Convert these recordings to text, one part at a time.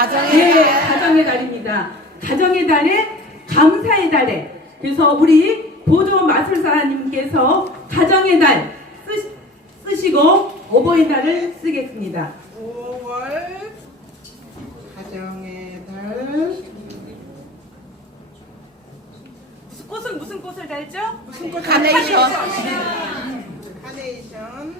가정의 예, 달. 가정의 달입니다. 가정의 달에 감사의 달에 그래서 우리 보조 마술사님께서 가정의 달 쓰, 쓰시고 어버이날을 쓰겠습니다. 5월 가정의 달 꽃은 무슨 꽃을 달죠? 무슨 꽃? 카네이션. 카네이션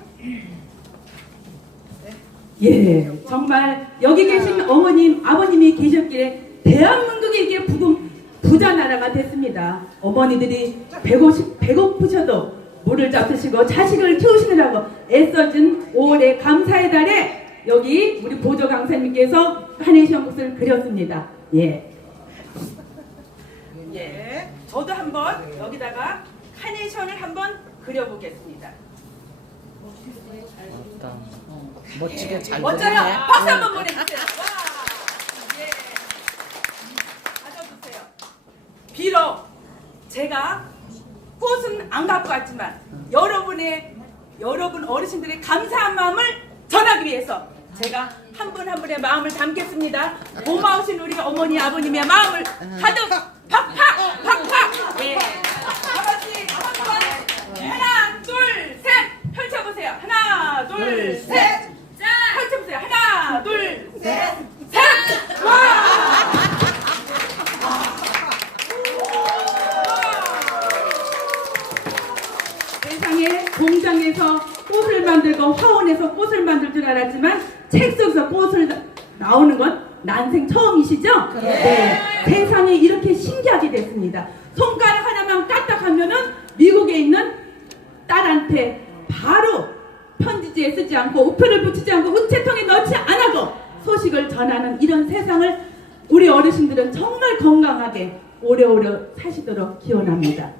예, 정말 여기 계신 어머님, 아버님이 계셨기에 대한민국이 이렇게 부금 부자 나라가 됐습니다. 어머니들이 배고시, 배고프셔도 물을 잡수시고 자식을 키우시느라고 애써준 5월의 감사의 달에 여기 우리 보조 강사님께서 카네이션 꽃을 그렸습니다. 예. 예. 저도 한번 여기다가 카네이션을 한번 그려보겠습니다. 멋있다. 멋지게 잘 멋져요. 박수 한번 보내주세요. 와. 예. 가져주세요. 비록 제가 꽃은 안 갖고 왔지만 여러분의 여러분 어르신들의 감사한 마음을 전하기 위해서 제가 한 분 한 분의 마음을 담겠습니다. 고마우신 우리 어머니 아버님의 마음을 가득 팍팍 팍팍. 예. 아버지 한번 하나 둘 셋 펼쳐보세요. 하나 둘 셋. 자 펼쳐보세요. 하나 둘 셋. 셋. 와. 세상에 공장에서 꽃을 만들고 화원에서 꽃을 만들 줄 알았지만 책 속에서 꽃을 나- 나오는 건 난생 처음이시죠? 네. 세상에 이렇게 신기하게 됐습니다. 손가락 하나만 까딱하면은 미국에 있는 딸한테 바로 편지지에 쓰지 않고 우표를 붙이지 않고 우체통에 넣지 않아도 소식을 전하는 이런 세상을 우리 어르신들은 정말 건강하게 오래오래 사시도록 기원합니다.